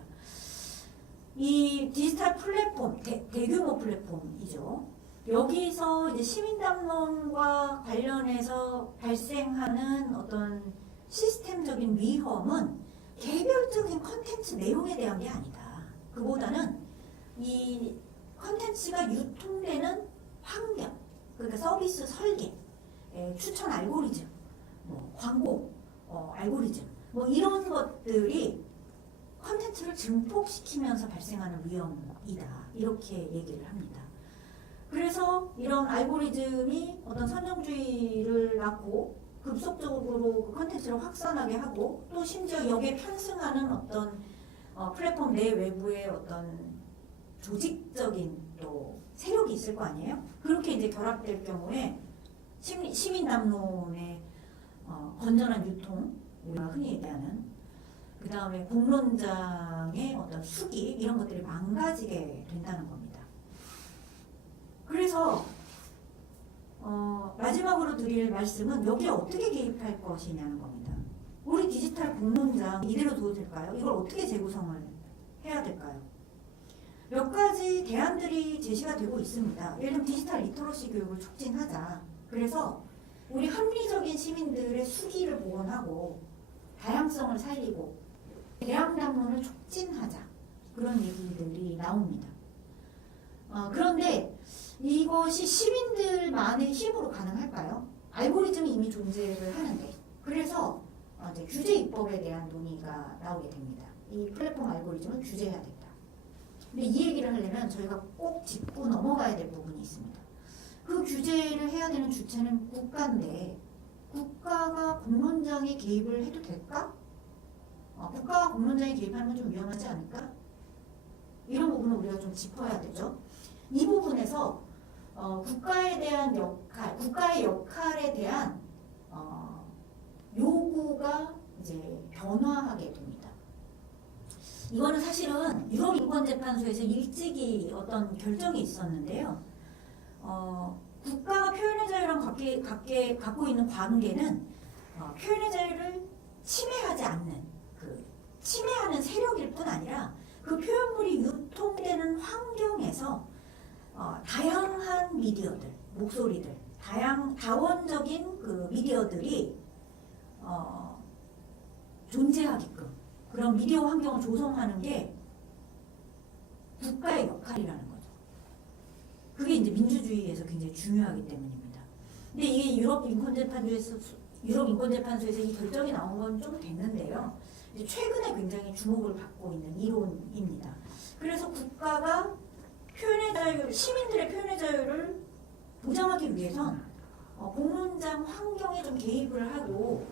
이 디지털 플랫폼, 대규모 플랫폼이죠. 여기서 이제 시민담론과 관련해서 발생하는 어떤 시스템적인 위험은 개별적인 컨텐츠 내용에 대한 게 아니다. 그보다는 이 컨텐츠가 유통되는 환경, 그러니까 서비스 설계, 추천 알고리즘, 뭐 광고 알고리즘, 뭐 이런 것들이 컨텐츠를 증폭시키면서 발생하는 위험이다. 이렇게 얘기를 합니다. 그래서 이런 알고리즘이 어떤 선정주의를 낳고 급속적으로 그 컨텐츠를 확산하게 하고 또 심지어 여기에 편승하는 어떤 플랫폼 내 외부의 어떤 조직적인 또 세력이 있을 거 아니에요? 그렇게 이제 결합될 경우에 시민 담론의 건전한 유통, 우리가 흔히 얘기하는 그 다음에 공론장의 어떤 수기 이런 것들이 망가지게 된다는 겁니다. 그래서 마지막으로 드릴 말씀은 여기에 어떻게 개입할 것이냐는 겁니다. 우리 디지털 공론장 이대로 둬도 될까요? 이걸 어떻게 재구성을 해야 될까요? 몇 가지 대안들이 제시가 되고 있습니다. 예를 들면 디지털 리터러시 교육을 촉진하자. 그래서 우리 합리적인 시민들의 수기를 복원하고 다양성을 살리고 대항담론을 촉진하자. 그런 얘기들이 나옵니다. 그런데 이것이 시민들만의 힘으로 가능할까요? 알고리즘이 이미 존재를 하는데. 그래서 이제 규제 입법에 대한 논의가 나오게 됩니다. 이 플랫폼 알고리즘을 규제해야 된다. 근데 이 얘기를 하려면 저희가 꼭 짚고 넘어가야 될 부분이 있습니다. 그 규제를 해야 되는 주체는 국가인데 국가가 공론장에 개입을 해도 될까? 국가가 공론장에 개입하는 건 좀 위험하지 않을까? 이런 부분을 우리가 좀 짚어야 되죠. 이 부분에서 국가에 대한 역할, 국가의 역할에 대한 요구가 이제 변화하게 됩니다. 이거는 사실은 유럽인권재판소에서 일찍이 어떤 결정이 있었는데요. 국가가 표현의 자유랑 갖고 있는 관계는 표현의 자유를 침해하지 않는 침해하는 세력일 뿐 아니라 그 표현물이 유통되는 환경에서 다양한 미디어들, 목소리들, 다원적인 그 미디어들이 존재하게끔 그런 미디어 환경을 조성하는 게 국가의 역할이라는 거죠. 그게 이제 민주주의에서 굉장히 중요하기 때문입니다. 근데 이게 유럽 인권재판소에서 이 결정이 나온 건 좀 됐는데요. 이제 최근에 굉장히 주목을 받고 있는 이론입니다. 그래서 국가가 표현의 자유, 시민들의 표현의 자유를 보장하기 위해선 공론장 환경에 좀 개입을 하고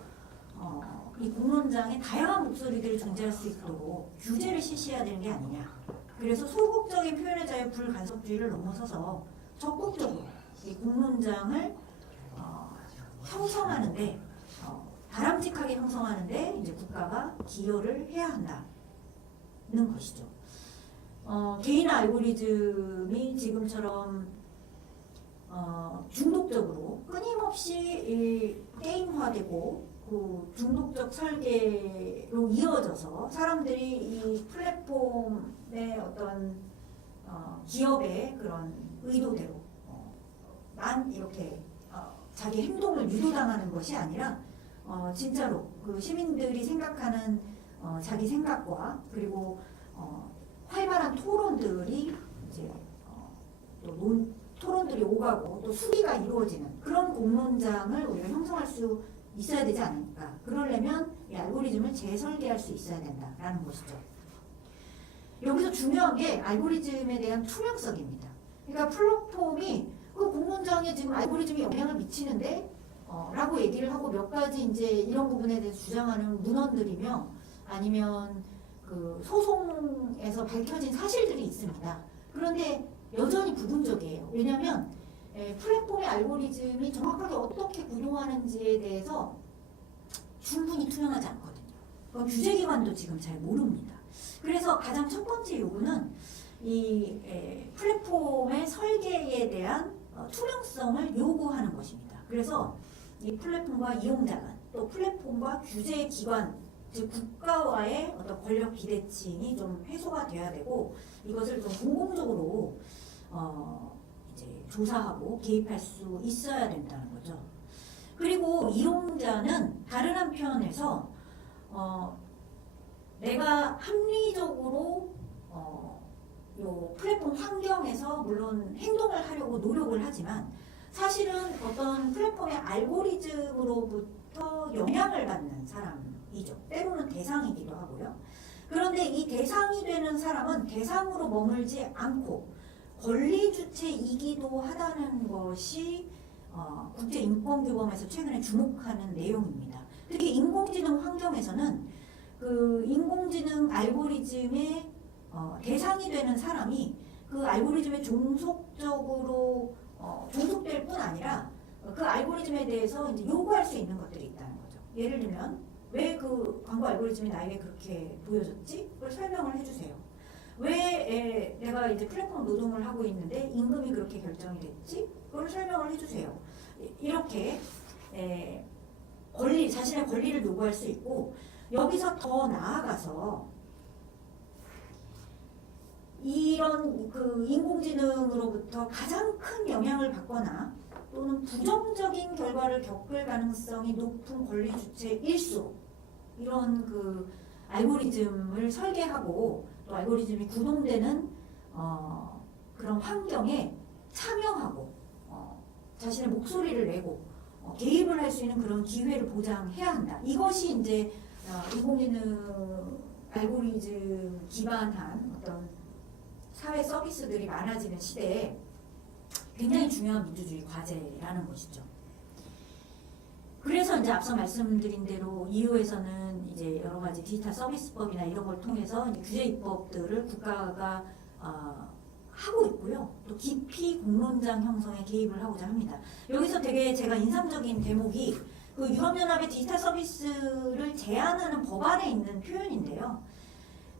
이 공론장에 다양한 목소리들이 존재할 수 있도록 규제를 실시해야 되는 게 아니냐. 그래서 소극적인 표현의 자유 불간섭주의를 넘어서서 적극적으로 이 공론장을 형성하는데 바람직하게 형성하는데 이제 국가가 기여를 해야 한다는 것이죠. 개인 알고리즘이 지금처럼 중독적으로 끊임없이 게임화되고 그 중독적 설계로 이어져서 사람들이 이 플랫폼의 어떤 기업의 그런 의도대로 만 이렇게 자기 행동을 유도당하는 것이 아니라 진짜로 그 시민들이 생각하는 자기 생각과 그리고 활발한 토론들이 이제 또 토론들이 오가고 또 수기가 이루어지는 그런 공론장을 우리가 형성할 수 있어야 되지 않을까. 그러려면 이 알고리즘을 재설계할 수 있어야 된다라는 것이죠. 여기서 중요한 게 알고리즘에 대한 투명성입니다. 그러니까 플랫폼이 그 공론장에 지금 알고리즘이 영향을 미치는데 라고 얘기를 하고 몇 가지 이제 이런 부분에 대해서 주장하는 문헌들이며 아니면 그 소송에서 밝혀진 사실들이 있습니다. 그런데 여전히 부분적이에요. 왜냐하면 플랫폼의 알고리즘이 정확하게 어떻게 구동하는지에 대해서 충분히 투명하지 않거든요. 그건 규제기관도 지금 잘 모릅니다. 그래서 가장 첫 번째 요구는 이 플랫폼의 설계에 대한 투명성을 요구하는 것입니다. 그래서 이 플랫폼과 이용자 간, 또 플랫폼과 규제기관 즉 국가와의 어떤 권력 비대칭이 좀 해소가 돼야 되고 이것을 좀 공공적으로 이제 조사하고 개입할 수 있어야 된다는 거죠. 그리고 이용자는 다른 한편에서 내가 합리적으로 요 플랫폼 환경에서 물론 행동을 하려고 노력을 하지만 사실은 어떤 플랫폼의 알고리즘으로부터 영향을 받는 사람이죠. 때로는 대상이기도 하고요. 그런데 이 대상이 되는 사람은 대상으로 머물지 않고 권리 주체이기도 하다는 것이 국제인권규범에서 최근에 주목하는 내용입니다. 특히 인공지능 환경에서는 그 인공지능 알고리즘의 대상이 되는 사람이 그 알고리즘에 종속적으로 종속될 뿐 아니라 그 알고리즘에 대해서 이제 요구할 수 있는 것들이 있다는 거죠. 예를 들면 왜 그 광고 알고리즘이 나에게 그렇게 보여줬지? 그걸 설명을 해주세요. 왜 내가 이제 플랫폼 노동을 하고 있는데 임금이 그렇게 결정이 됐지? 그걸 설명을 해주세요. 이렇게 자신의 권리를 요구할 수 있고 여기서 더 나아가서 이런 그 인공지능으로부터 가장 큰 영향을 받거나 또는 부정적인 결과를 겪을 가능성이 높은 권리 주체일수록 이런 그 알고리즘을 설계하고 또 알고리즘이 구동되는 그런 환경에 참여하고 자신의 목소리를 내고 개입을 할 수 있는 그런 기회를 보장해야 한다. 이것이 이제 인공지능 알고리즘 기반한 어떤 사회 서비스들이 많아지는 시대에 굉장히 중요한 민주주의 과제라는 것이죠. 그래서 이제 앞서 말씀드린 대로 EU에서는 이제 여러 가지 디지털 서비스법이나 이런 걸 통해서 이제 규제 입법들을 국가가 하고 있고요. 또 깊이 공론장 형성에 개입을 하고자 합니다. 여기서 되게 제가 인상적인 대목이 그 유럽연합의 디지털 서비스를 제한하는 법안에 있는 표현인데요.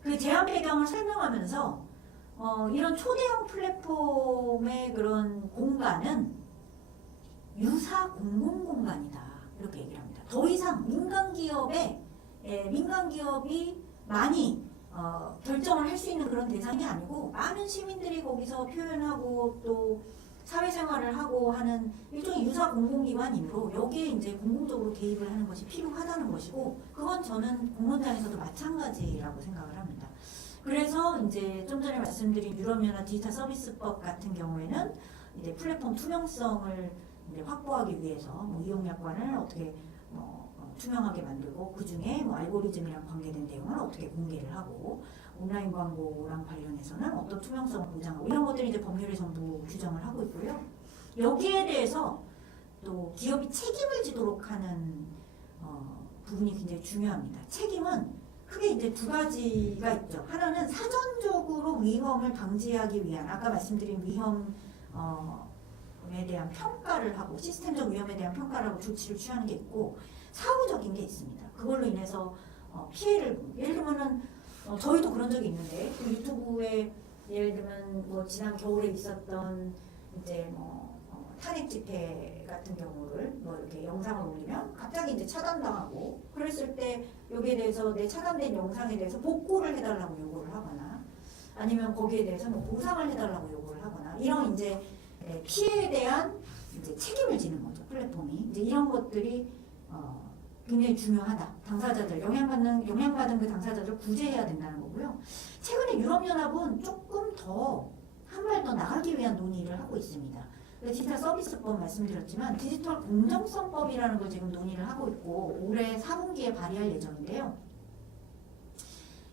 그 제한 배경을 설명하면서 이런 초대형 플랫폼의 그런 공간은 유사 공공 공간이다. 이렇게 얘기를 합니다. 더 이상 민간 기업이 많이 결정을 할 수 있는 그런 대상이 아니고 많은 시민들이 거기서 표현하고 또 사회생활을 하고 하는 일종의 유사 공공기관이므로 여기에 이제 공공적으로 개입을 하는 것이 필요하다는 것이고 그건 저는 공론장에서도 마찬가지라고 생각을 합니다. 그래서 이제 좀 전에 말씀드린 유럽연합 디지털 서비스법 같은 경우에는 이제 플랫폼 투명성을 이제 확보하기 위해서 이용약관을 어떻게 투명하게 만들고 그 중에 알고리즘이랑 관계된 내용을 어떻게 공개를 하고 온라인 광고랑 관련해서는 어떤 투명성을 보장하고 이런 것들이 이제 법률에 전부 규정을 하고 있고요. 여기에 대해서 또 기업이 책임을 지도록 하는 부분이 굉장히 중요합니다. 책임은 크게 이제 두 가지가 있죠. 하나는 사전적으로 위험을 방지하기 위한 아까 말씀드린 위험에 대한 평가를 하고 시스템적 위험에 대한 평가를 하고 조치를 취하는 게 있고 사후적인 게 있습니다. 그걸로 인해서 피해를 예를 들면은 저희도 그런 적이 있는데 그 유튜브에 예를 들면 지난 겨울에 있었던 이제 탄핵 집회 같은 경우를 이렇게 영상을 올리면 갑자기 이제 차단당하고 그랬을 때 여기에 대해서 내 차단된 영상에 대해서 복구를 해달라고 요구를 하거나 아니면 거기에 대해서 보상을 해달라고 요구를 하거나 이런 이제 피해에 대한 이제 책임을 지는 거죠. 플랫폼이 이제 이런 것들이 굉장히 중요하다. 당사자들 영향받은 그 당사자들을 구제해야 된다는 거고요. 최근에 유럽연합은 조금 더 한 발 더 나가기 위한 논의를 하고 있습니다. 디지털 서비스법 말씀드렸지만 디지털 공정성법이라는 걸 지금 논의를 하고 있고 올해 4분기에 발의할 예정인데요.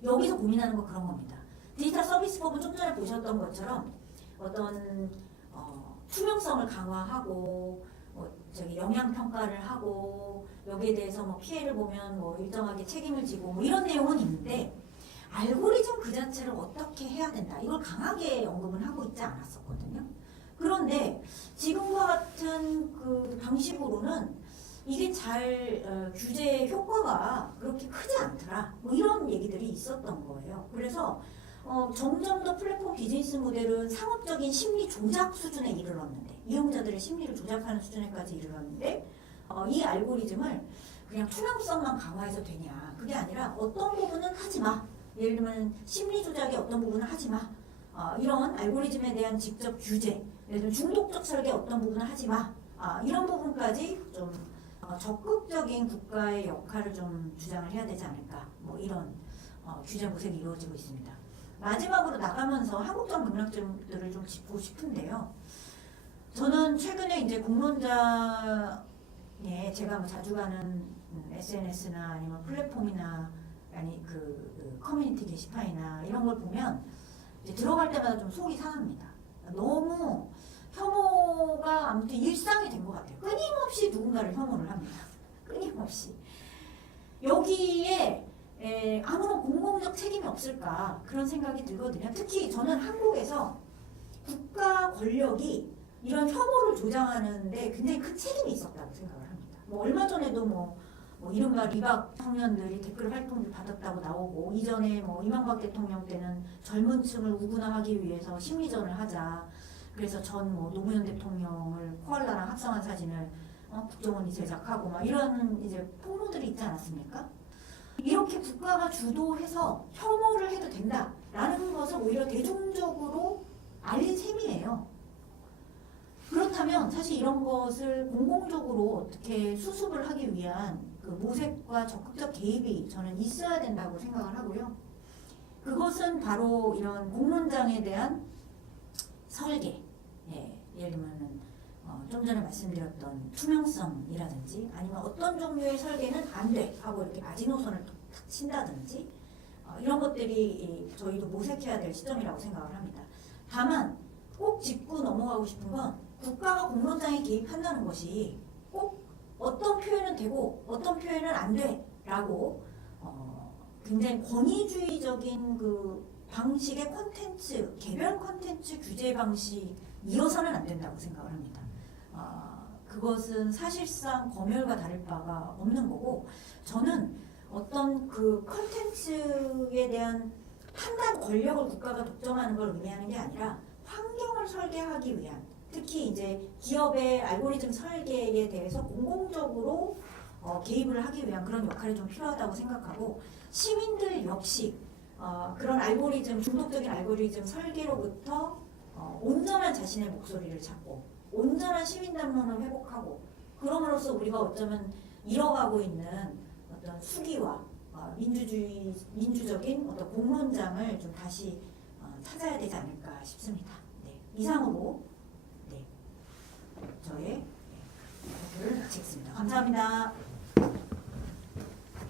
여기서 고민하는 거 그런 겁니다. 디지털 서비스법은 좀 전에 보셨던 것처럼 어떤 투명성을 강화하고 영향 평가를 하고 여기에 대해서 피해를 보면 일정하게 책임을 지고 이런 내용은 있는데 알고리즘 그 자체를 어떻게 해야 된다 이걸 강하게 언급은 하고 있지 않았었거든요. 그런데 지금과 같은 그 방식으로는 이게 잘 규제 효과가 그렇게 크지 않더라 이런 얘기들이 있었던 거예요. 그래서 점점 더 플랫폼 비즈니스 모델은 상업적인 심리 조작 수준에 이르렀는데 이용자들의 심리를 조작하는 수준에까지 이르렀는데 이 알고리즘을 그냥 투명성만 강화해서 되냐. 그게 아니라 어떤 부분은 하지 마. 예를 들면 심리 조작의 어떤 부분은 하지 마. 이런 알고리즘에 대한 직접 규제, 예를 들면 중독적 설계 어떤 부분은 하지 마. 이런 부분까지 좀 적극적인 국가의 역할을 좀 주장을 해야 되지 않을까. 뭐 이런 규제 모색이 이루어지고 있습니다. 마지막으로 나가면서 한국적 맥락들을 좀 짚고 싶은데요. 저는 최근에 이제 공론장에 제가 뭐 자주 가는 SNS나 아니면 플랫폼이나 아니 그 커뮤니티 게시판이나 이런 걸 보면 이제 들어갈 때마다 좀 속이 상합니다. 너무 혐오가 아무튼 일상이 된 것 같아요. 끊임없이 누군가를 혐오를 합니다. 끊임없이. 여기에 아무런 공공적 책임이 없을까 그런 생각이 들거든요. 특히 저는 한국에서 국가 권력이 이런 혐오를 조장하는데 굉장히 큰 책임이 있었다고 생각을 합니다. 뭐 얼마 전에도 뭐 이른바 리박 청년들이 댓글 활동을 받았다고 나오고, 이전에 뭐 이명박 대통령 때는 젊은 층을 우군화하기 위해서 심리전을 하자. 그래서 전 뭐 노무현 대통령을 코알라랑 합성한 사진을 국정원이 제작하고 막 이런 이제 폭로들이 있지 않았습니까? 이렇게 국가가 주도해서 혐오를 해도 된다라는 것을 오히려 대중적으로 알린 셈이에요. 그렇다면 사실 이런 것을 공공적으로 어떻게 수습을 하기 위한 그 모색과 적극적 개입이 저는 있어야 된다고 생각을 하고요. 그것은 바로 이런 공론장에 대한 설계, 예를 들면 좀 전에 말씀드렸던 투명성이라든지 아니면 어떤 종류의 설계는 안 돼 하고 이렇게 마지노선을 친다든지 이런 것들이 저희도 모색해야 될 시점이라고 생각을 합니다. 다만 꼭 짚고 넘어가고 싶은 건 국가가 공론장에 개입한다는 것이 꼭 어떤 표현은 되고 어떤 표현은 안 돼라고 굉장히 권위주의적인 그 방식의 콘텐츠, 개별 콘텐츠 규제 방식이어서는 안 된다고 생각을 합니다. 그것은 사실상 검열과 다를 바가 없는 거고, 저는 어떤 그 콘텐츠에 대한 판단 권력을 국가가 독점하는 걸 의미하는 게 아니라 환경을 설계하기 위한, 특히 이제 기업의 알고리즘 설계에 대해서 공공적으로 개입을 하기 위한 그런 역할이 좀 필요하다고 생각하고, 시민들 역시 그런 알고리즘, 중독적인 알고리즘 설계로부터 온전한 자신의 목소리를 찾고 온전한 시민 담론을 회복하고, 그럼으로써 우리가 어쩌면 잃어가고 있는 어떤 수기와 민주적인 어떤 공론장을 좀 다시 찾아야 되지 않을까 싶습니다. 네, 이상으로 저의 발표를 마치겠습니다. 감사합니다.